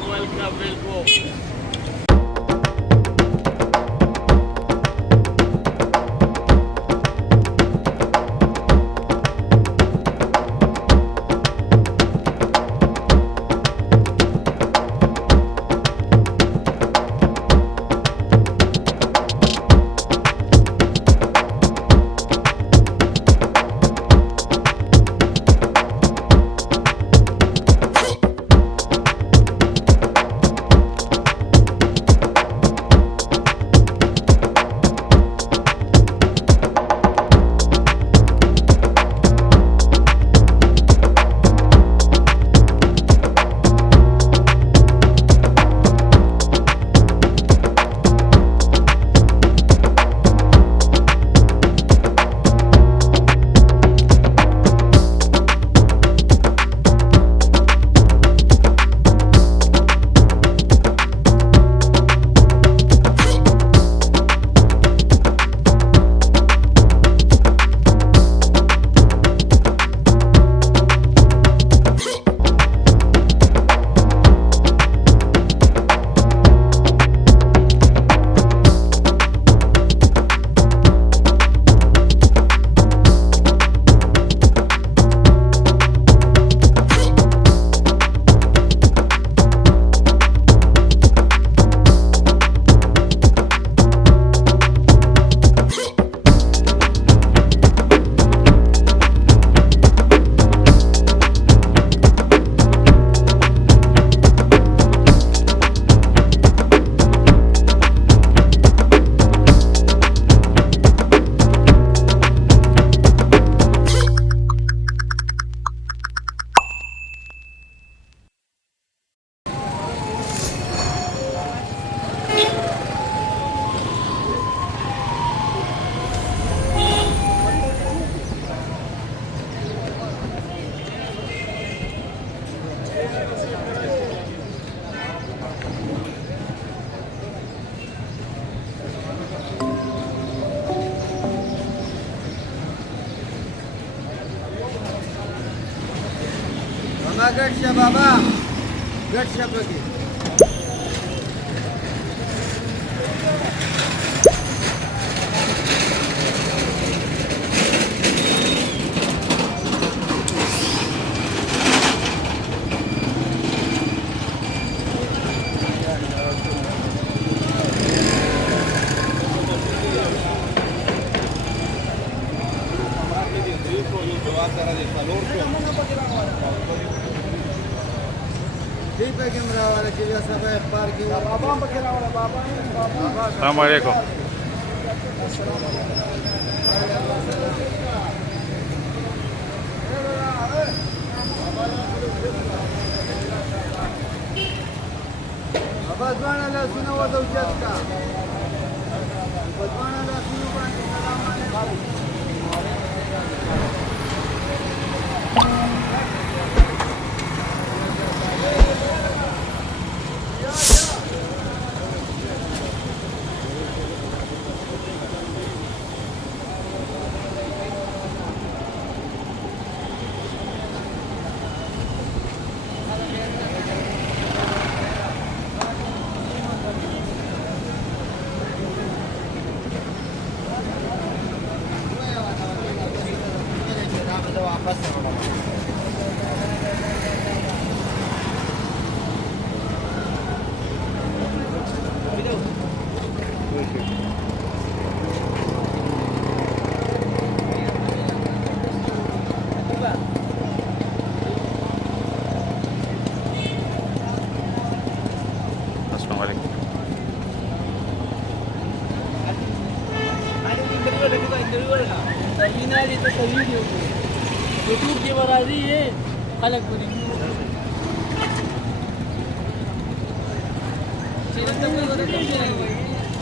वेलकम. गटशा बाबा गटशा प्रति Assalamualaikum. बजवानाला सुना वाजवतात का बजवानाला सुना यूट्यूब की बराजी है खलकपुरी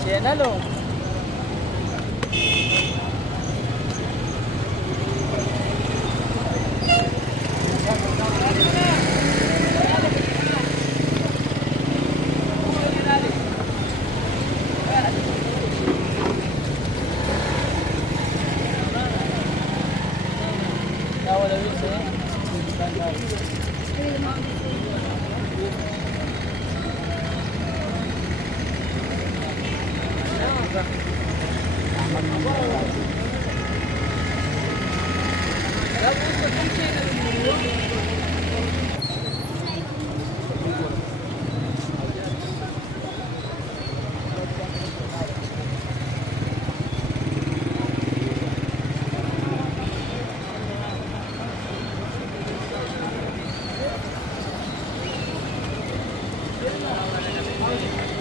चैनल हो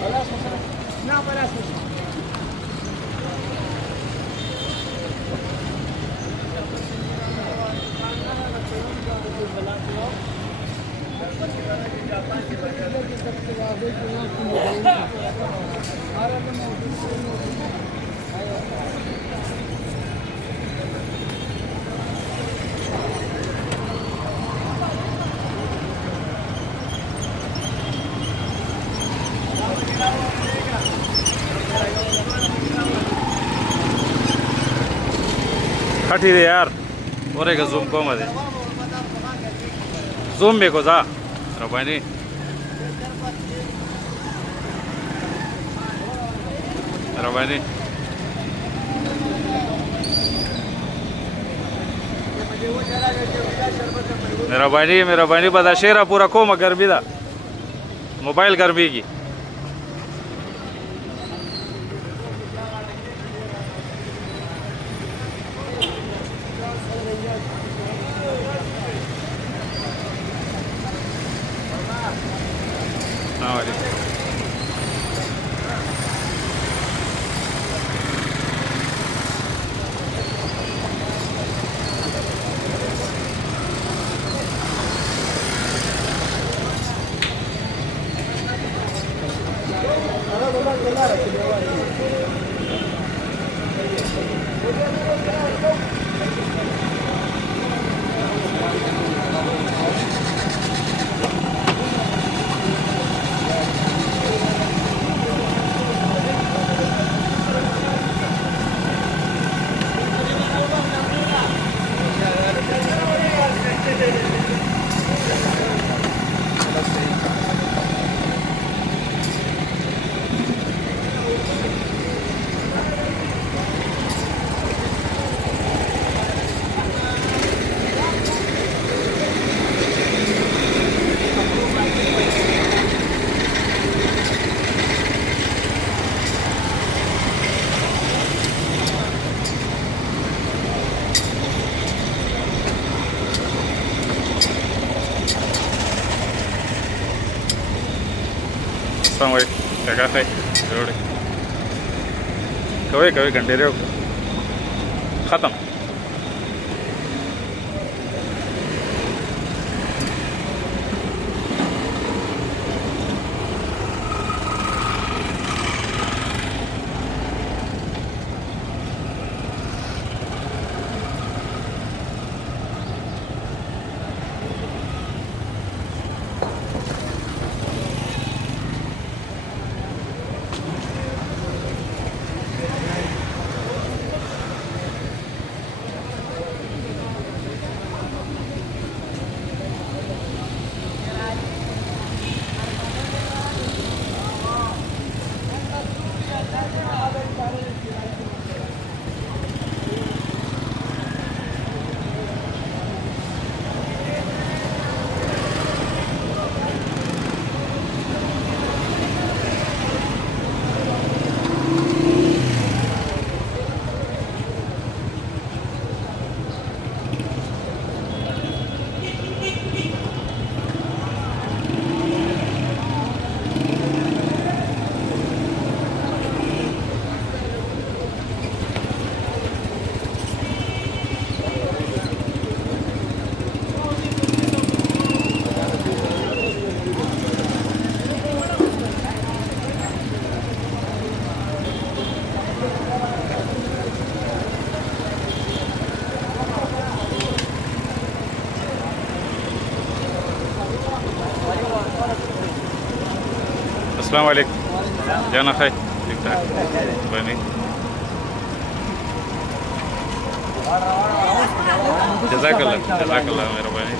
No, para eso. साठी रे यार ओरे का झूम को मध्ये झूम बेको जा रबानी रबानी मेरा बानी बता शेरा पूरा को मगर भी दा मोबाइल कर भी की क्या खाए कभी कभी घंटे रहे हो ख़त्म अस्सलाम वालेकुम जाना खाए ठीक ठाक बनी जज़ाकल्लाह मेरा बनी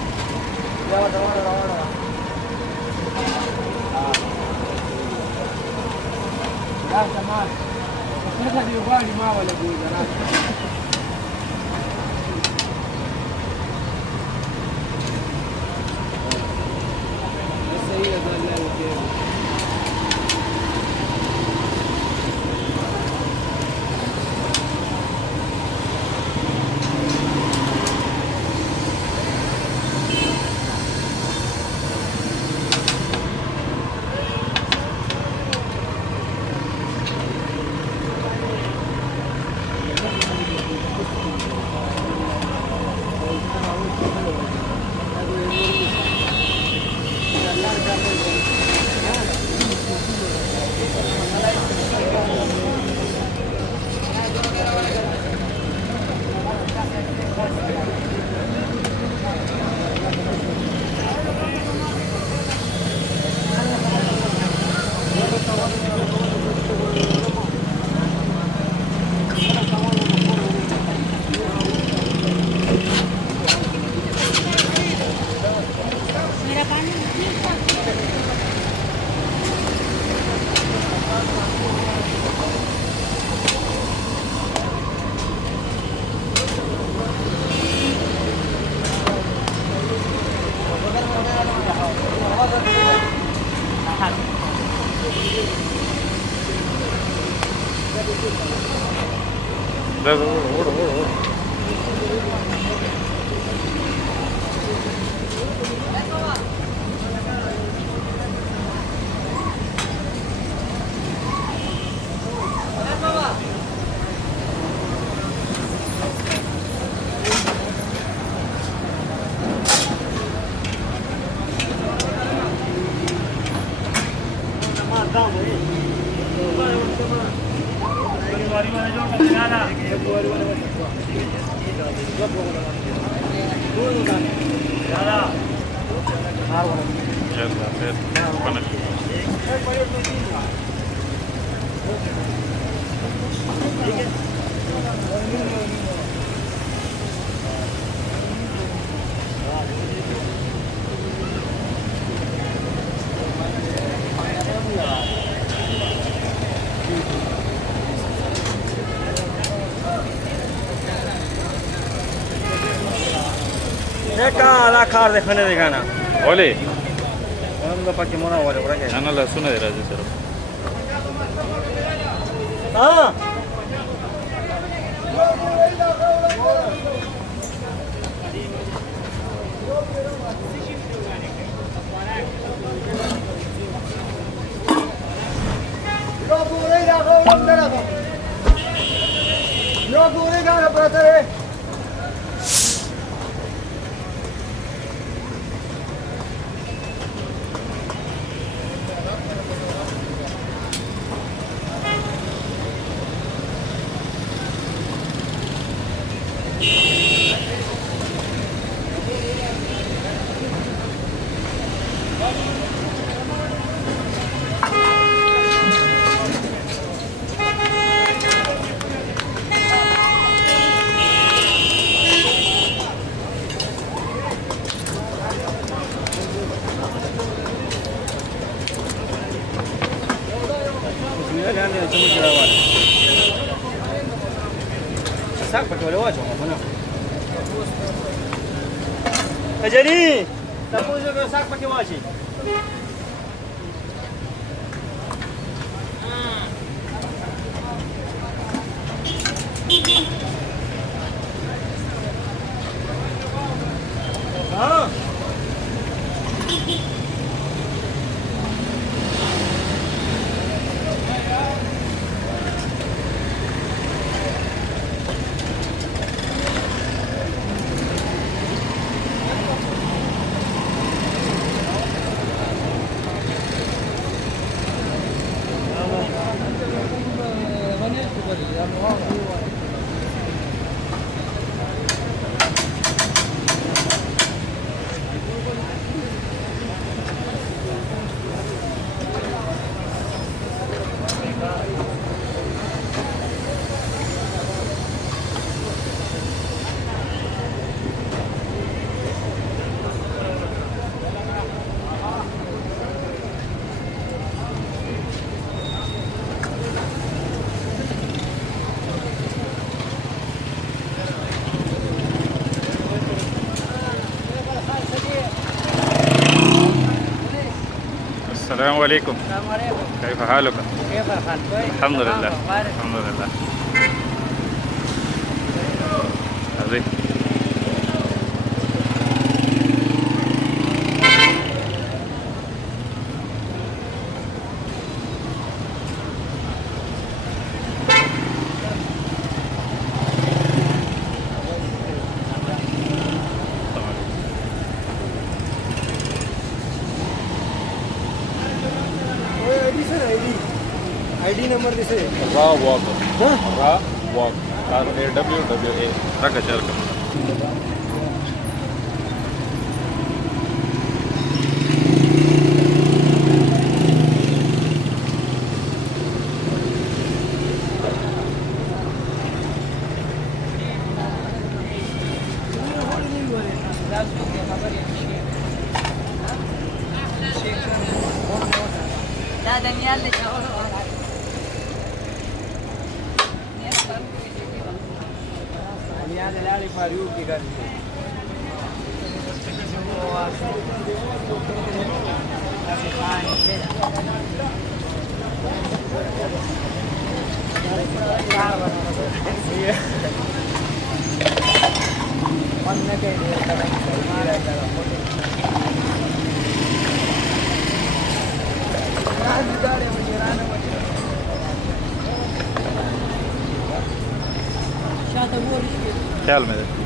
कहाँ खार देखने दिखाना बोले हम तो पक्की मोना वाले बड़ा क्या ಚಾನಲ್ ಸುಮ್ಮನೆ ರಾಜು ಸರ್ हाँ Sak pakai wala wajah mana? Jadi, tahu juga sak pakai wajah. Ah. السلام عليكم السلام عليكم. كيف حالك؟ كيف الحال؟ كويس؟ الحمد لله تمام، مبارك. الحمد لله هذه ID number दिसे. Raw walk. Raw walk. RAWWA. ركز ركز لا دانيال اللي شاوله यहाँ ले आली पारियो की कर. ख्याल में देख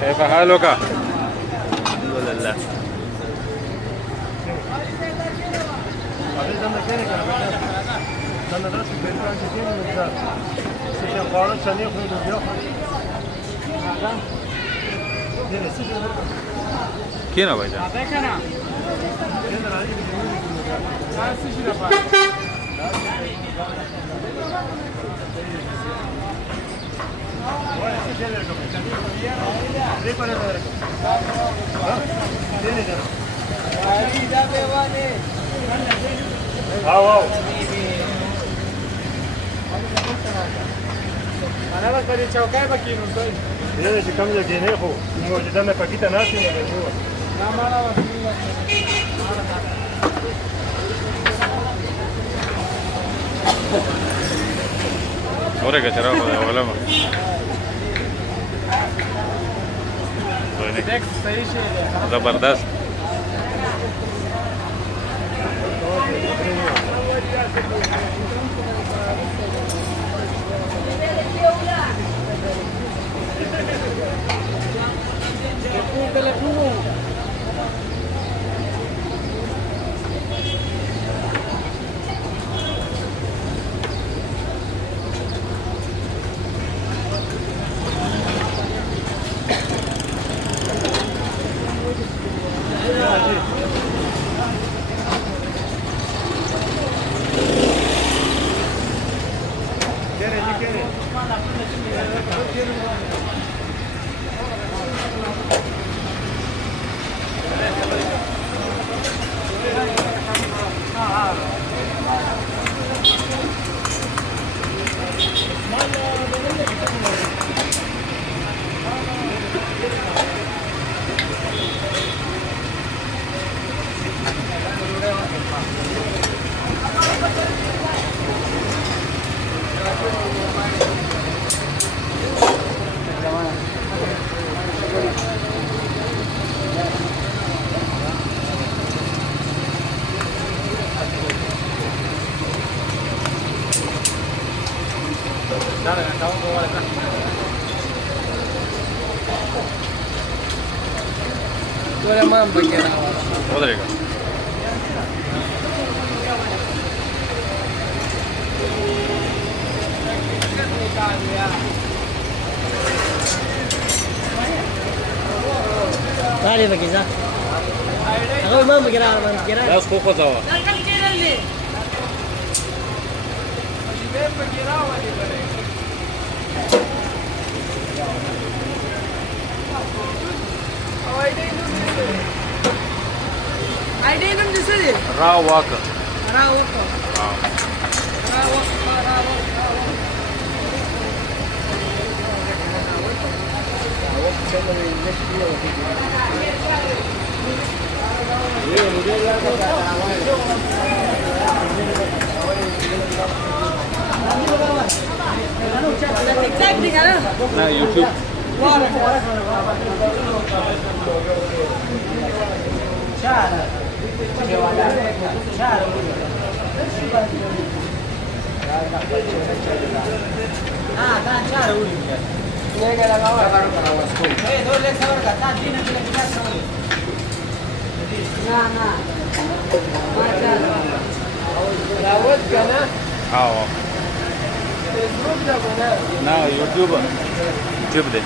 كيف حالك؟ الحمد لله. كينا भाईजान انا بقدر چوکای پکې نو څه دې چې کوم ځای کې نه خو نو چې دمه پکې ته ناشې نه دی نه مالا اورے کا چراغ ولا ما دیکھ صحیح شی زبردست उधरेगा Dale begiza. Ako mama begira. لا سكوكو زوا را واقع ना यूट्यूब Nah. हाँ ना यूट्यूब दे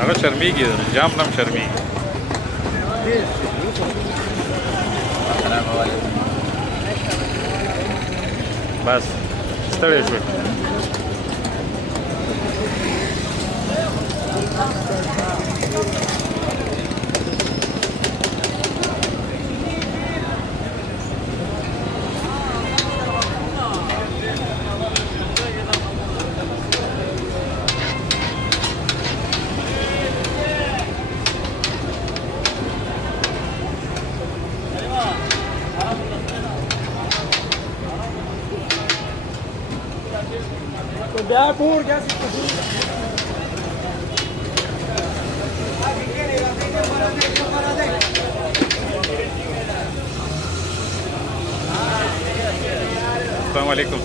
هغه شرمېږي جام نم شرمېږي بس ستړی شوی السلام عليكم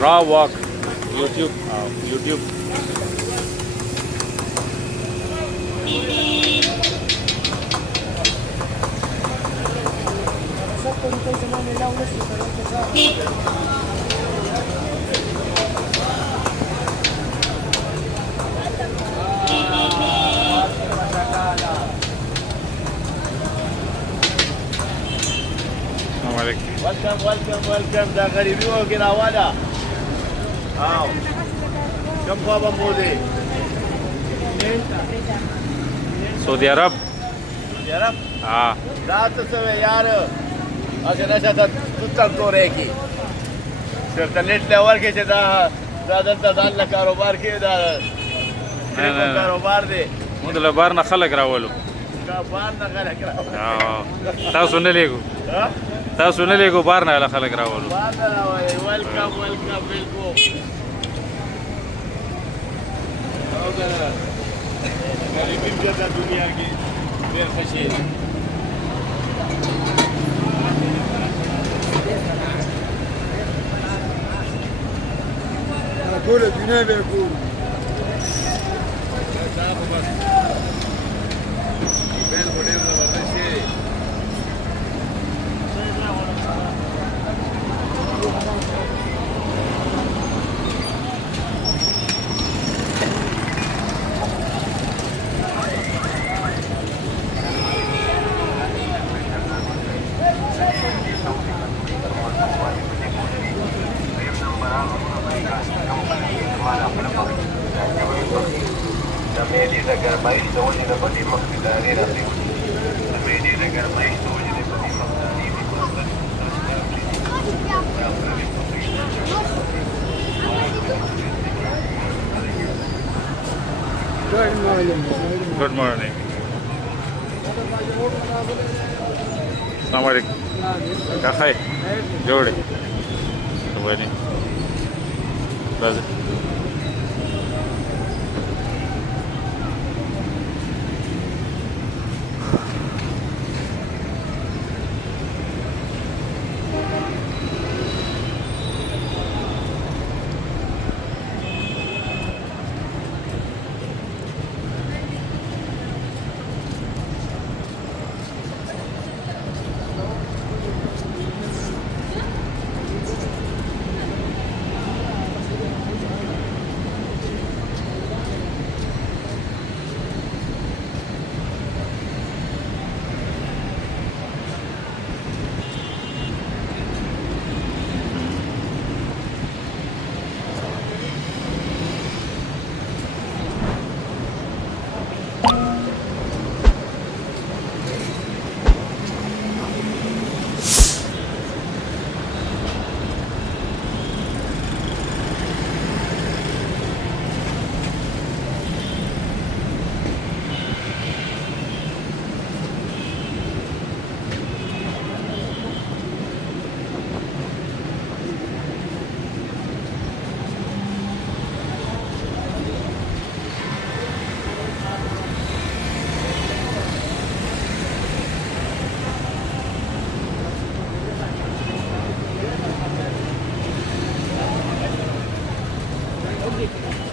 Raw walk YouTube YouTube welcome دا غریبی و گراوالا آو کم خوابم بوده سعودي عرب یارب हाँ رات سوے یار اگر نشا تا تتر تو رہے کی صرف تا نیٹ لیور کے چه دا دلتا دان لکاروبار کے دا کاروبار دے مونږ له بار نه خلک راولو کاروبار نا غلق راو تاسو نه لیکو تاسو نه لیکو بار نه له خلک راولو بار نا راو ویلکم ویلکم او دا غریبی جدا دنیا کی بیر خوشی كل الدنيا بيقول Good morning. السلام عليكم. كافي. جوړي. وایي. راځه. Yes,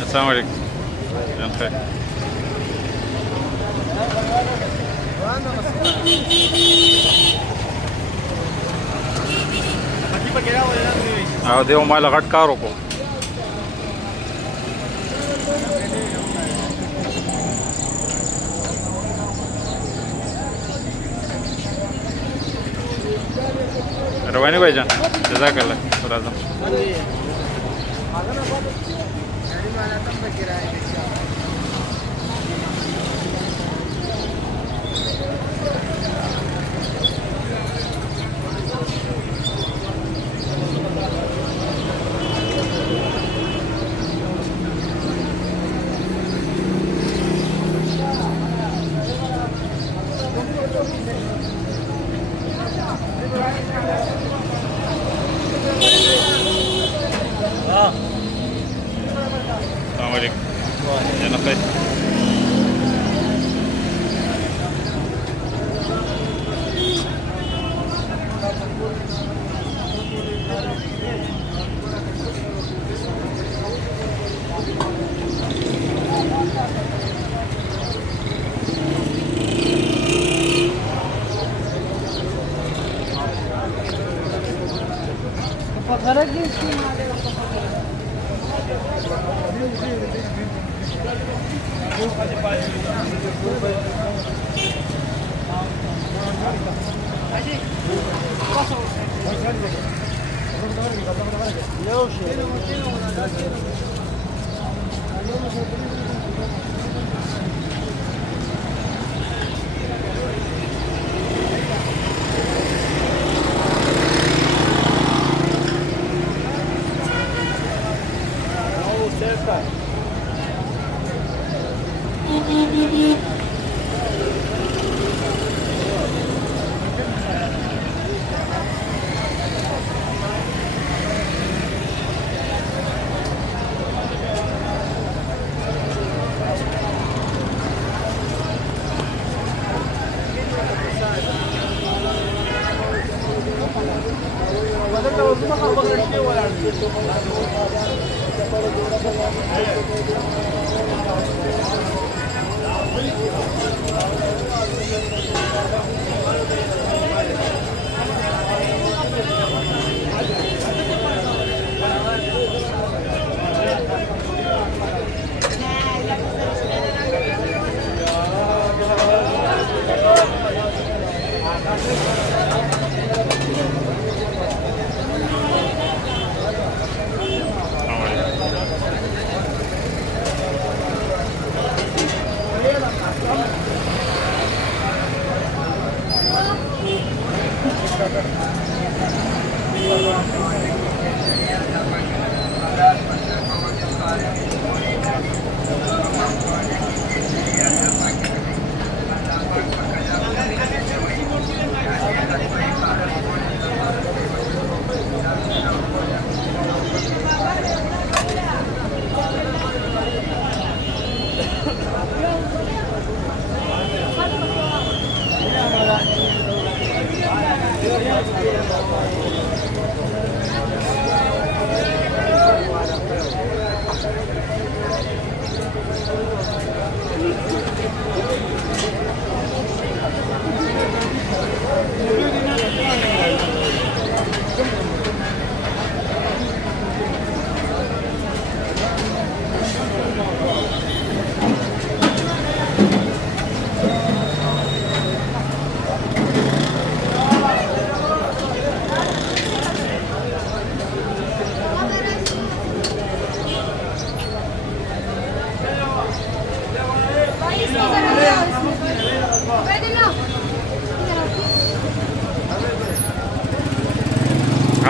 Assalamualaikum. Jangan. देव मला घटका रोको रवानी भाईजान जजाकल्ला राजा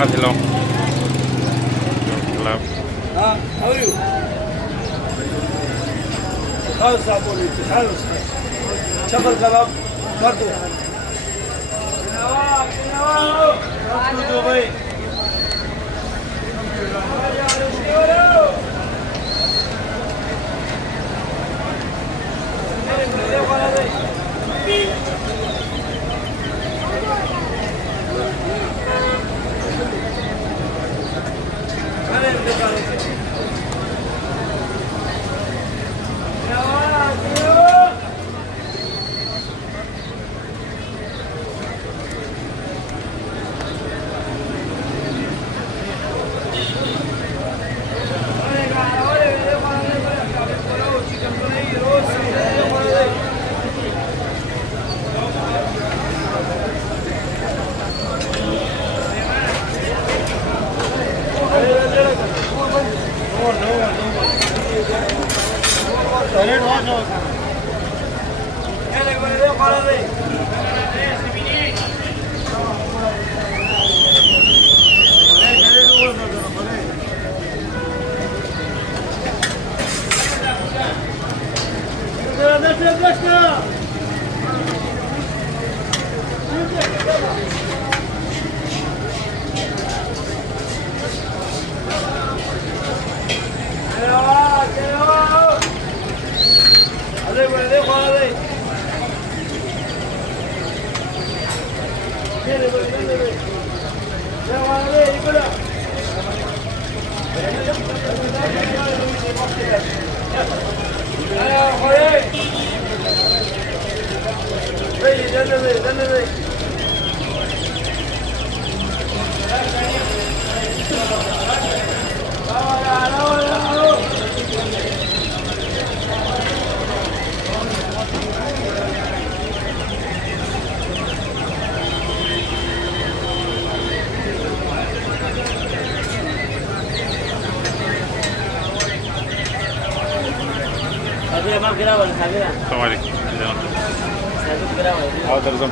Pass along. Club. How are you? How's that for you? How's that? Chapel kebab, mardu. Dubai. السلام عليكم. حاضر زم.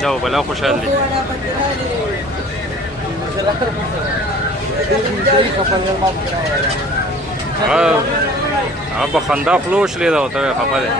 جاو بلا خوش هالي ابا خندا فلوش لي دا وته خپه ده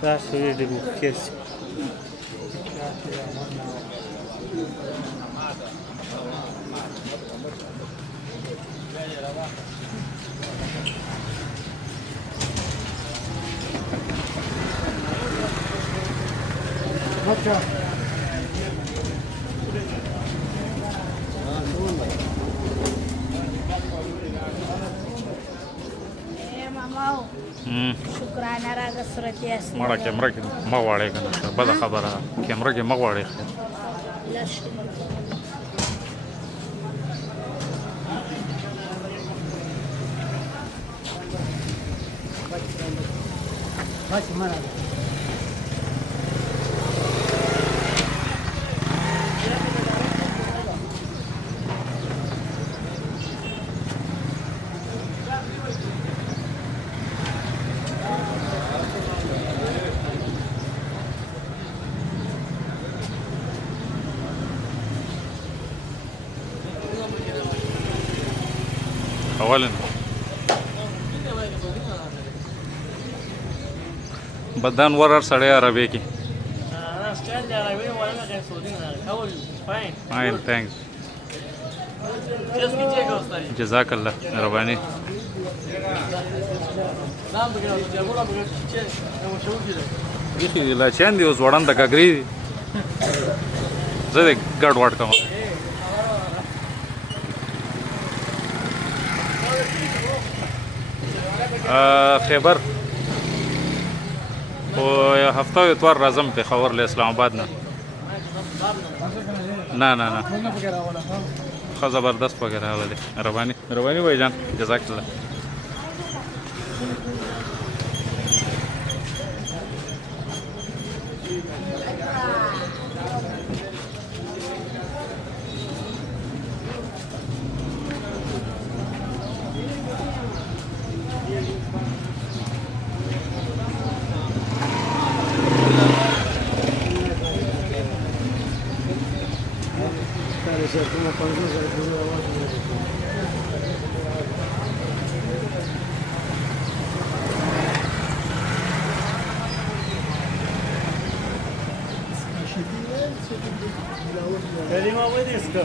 That's really good. Yes. شكرا را قصرت ياسين مړه کیمره کې مه غواړې که نه بده خبره ده کیمره کې مه غواړې لش Basi mana. اولا بدن ورر سړی عربي کې فاین ثانکس جزاک الله مهرباني بیخي لاچیان دي اوس وړاند کاګري دي زه دې ګډ وډ کوم خیبر او هفته اتوار راځم پېښور له اسلام آباد نه ښه زبردست پکې راغلی مهرباني بھائی جان جزاک الله Kalima Wediska.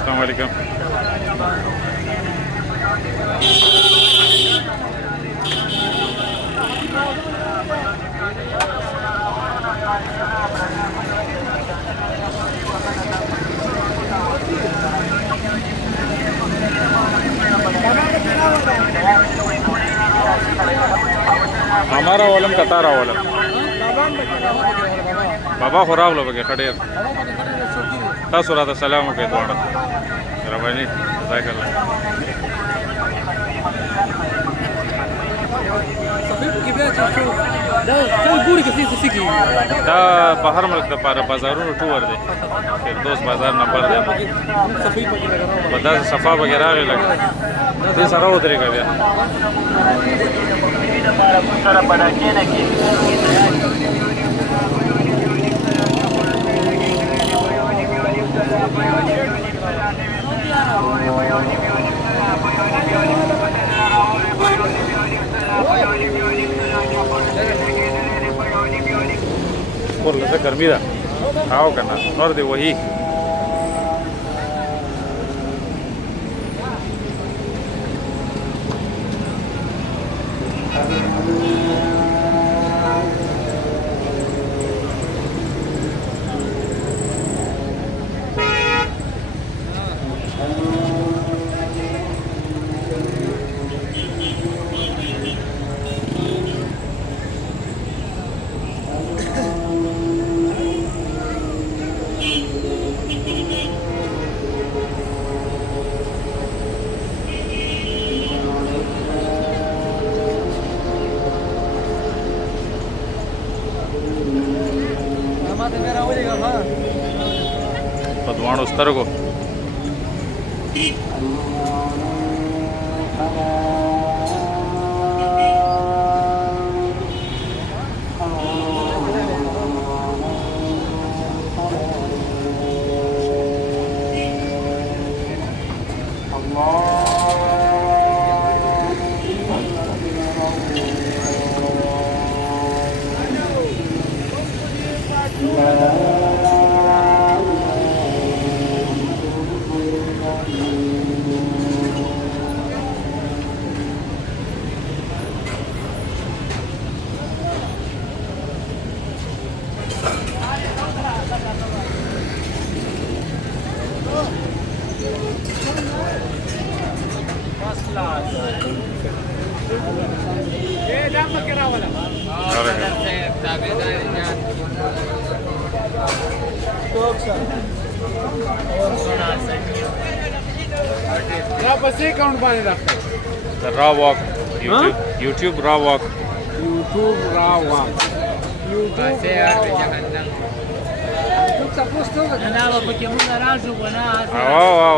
السلام عليكم हमारा वालम कतारा वालम बाबा खुराब लो बगे खड़े تاسو راته سلام وکړئ دواړه مهرباني جزاک الله دا بهر ملک دپاره بازارونو ټور دی فردوس بازار نمبر دی په داسې صفا پکې راغی لږ دې سره ودرېږه بیا por la dormida. Ah, kana nor de वही पदवाणो स्तरगो The raw walk. YouTube raw walk.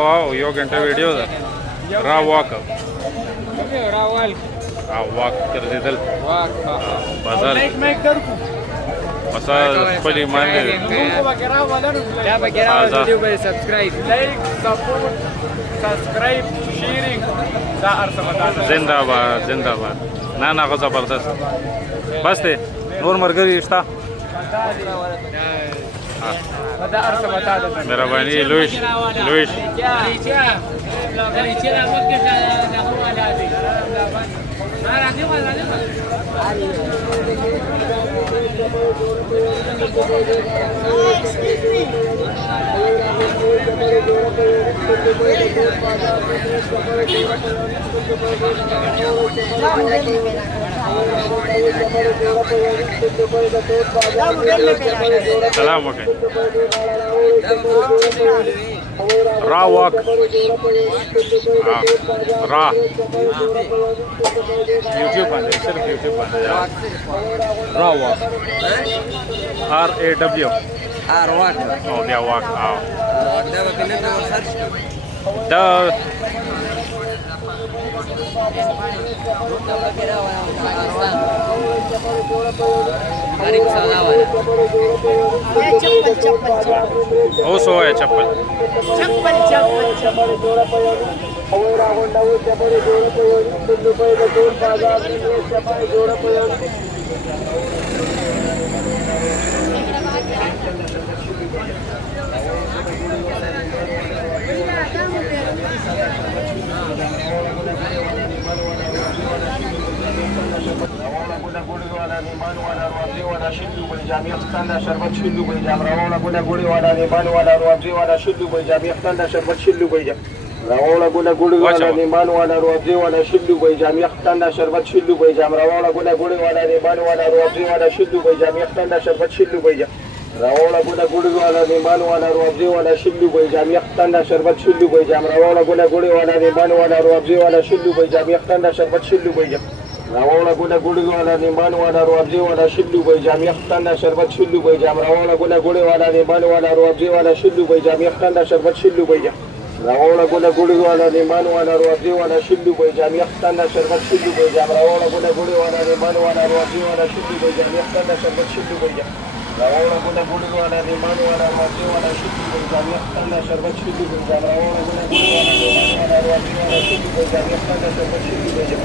Wow, yo घंटा वीडियो था raw walk. walk कर दे दल बाजार बाजार पहली मान ले क्या बगैरा वीडियो पे subscribe like support subscribe sharing दा अर्थ बता जिंदाबाद जिंदाबाद ना को जबरदस्त बस थे नूर मरगरी रिश्ता मेरा भाई लुइस सलाम okay raw walk raw YouTube पर सिर्फ YouTube पर raw walk RAW oh dia walk da oh so है चप्पल Rawola gula guli wala ni manu wala ruabzi wala shillu bay jam yaqtanda sharbat shillu bay jam rawola gula guli wala ni manu wala ruabzi wala shillu bay jam yaqtanda sharbat shillu bay jam rawola gula guli wala ni manu wala ruabzi wala shillu bay jam yaqtanda sharbat shillu bay jam rawola gula guli wala ni manu wala ruabzi wala shillu bay jam yaqtanda sharbat shillu bay jam rawola gula guli wala ni manu wala ruabzi wala shillu bay jam yaqtanda sharbat shillu bay jam rawola gula guli wala ni manu wala ruabzi wala shillu bay jam yaqtanda sharbat shillu bay jam rawola gula guli wala ni manu wala ruabzi wala shillu bay jam yaqtanda sharbat shillu bay jam rawola gula guli wala ni manu wala ruabzi wala shillu bay jam yaqtanda sharbat shillu bay jam rawola gula guli wala ni manu wala ruabzi wala shillu bay jam yaqtanda sharbat shillu bay jam rawola gula guli wala ni manu wala ruabzi wala shillu bay jam yaqtanda sharbat shillu bay jam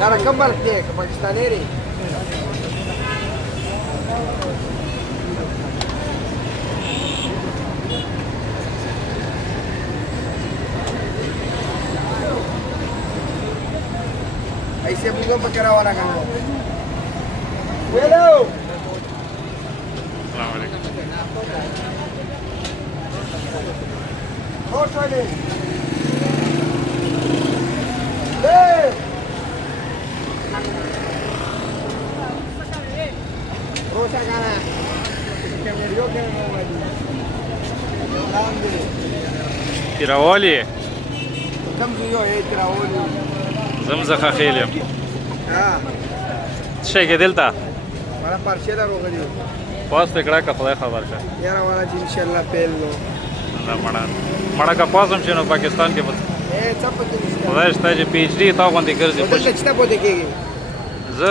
यार कम बरते हैं पाकिस्तानी रे ऐसे बुगा पकड़ा वाला काम हेलो अस्सलाम वालेकुम और साले रोशा गाना इसके वीडियो के تراولي كم زيو ايه تراولي زمزخ خيلم ها شي قدلتا وانا پارچه دا روغلی پاس پکړه کا خدای خبر کا یاره والا جی ان شاء الله پیلو نه مړه کا پاسم شنو پاکستان کې اے څه پکې نشته خدای شته چې پی ایچ ډی تا باندې ګرځي دلته چتا پوتې کېږي زه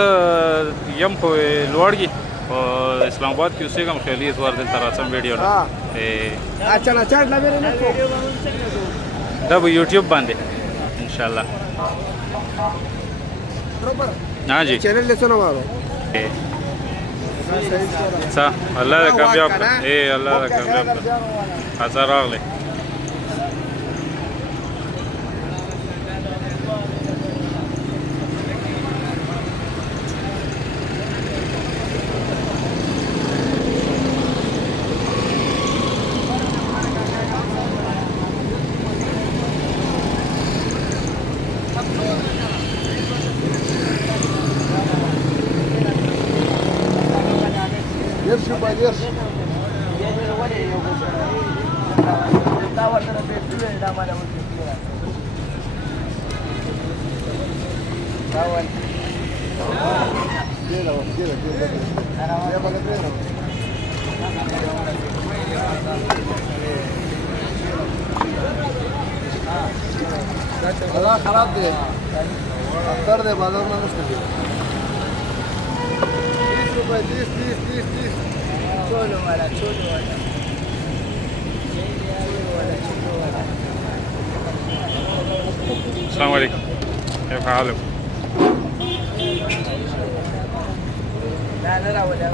یم خو لوړګي او اسلام آباد کې اوسېږم خیالي اتوار دلته راځم ویډیو ها اچھا لا چارج لا میرے نه کو دا به یوټیوب باندې ان شاء الله برابر हाँ जी चैनल ले सुनो वालो सा अल्लाह का कामयाब ए अल्लाह का कामयाब हजार आगले يرش بعد يرش خلاص دي اختار دي بعد ما نشتغل this cholo wala السلام عليكم كيف حالك لا لا ولا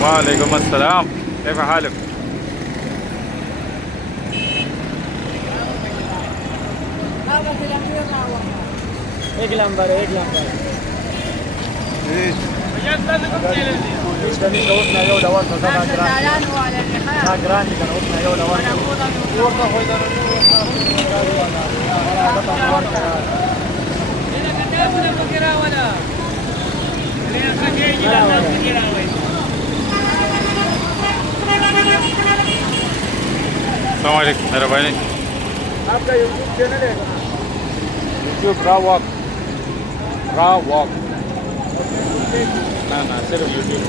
वालेकुम अस्सलाम, कैफ़ हालक? एक नंबर अस्सलामुअलैकुम मेरा भाई। आपका यूट्यूब चैनल है? यूट्यूब रा वॉक ना सिर्फ यूट्यूब।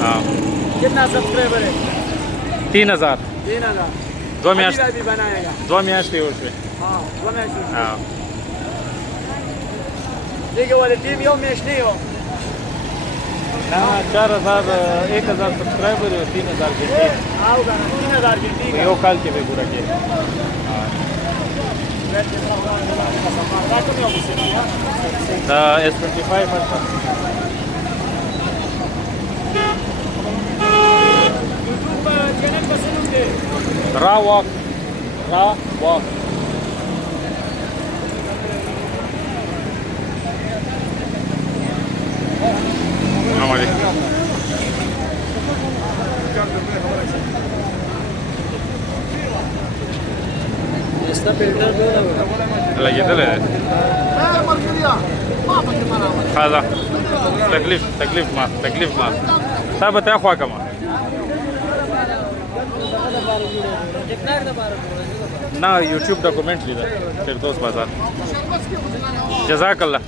हाँ, कितना सब्सक्राइबर है? 3000 3000। दो मैच भी बनाएगा। दो मैच थे उसमें। हाँ, वो मैच। हाँ, ठीक है, वाले टीम यो मैच नहीं हो। ना 4000 1000 सब्सक्राइबर है, 3000 की टीम। आओगा ना 3000 की टीम। यो काल के भी पूरा किया। S25 चैनल का सुन दे। रा वॉक इसका फिल्टर दो ना। लगे तो ले هذا تكليف ما ثابت يا اخويا كمان ना यूट्यूब डॉक्यूमेंट लीधा फिर दोस्त बाजार जजाक अल्लाह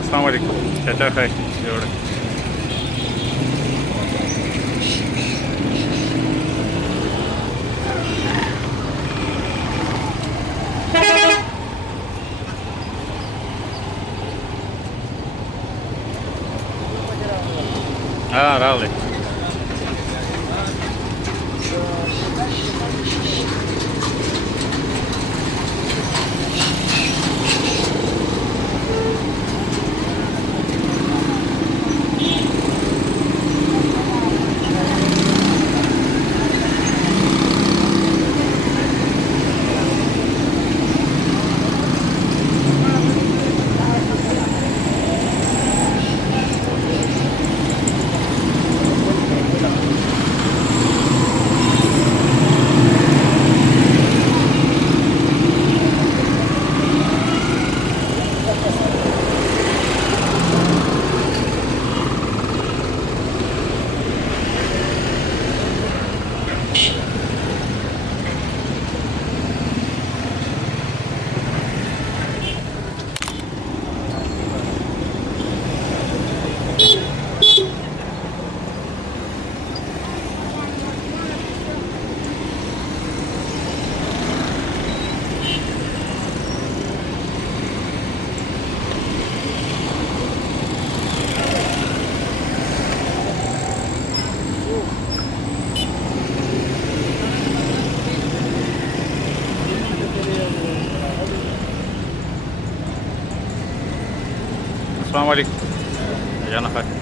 अस्सलाम वालेकुम चाचा खाए एवढं हां रावले السلام عليكم جانا خير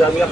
Jamiah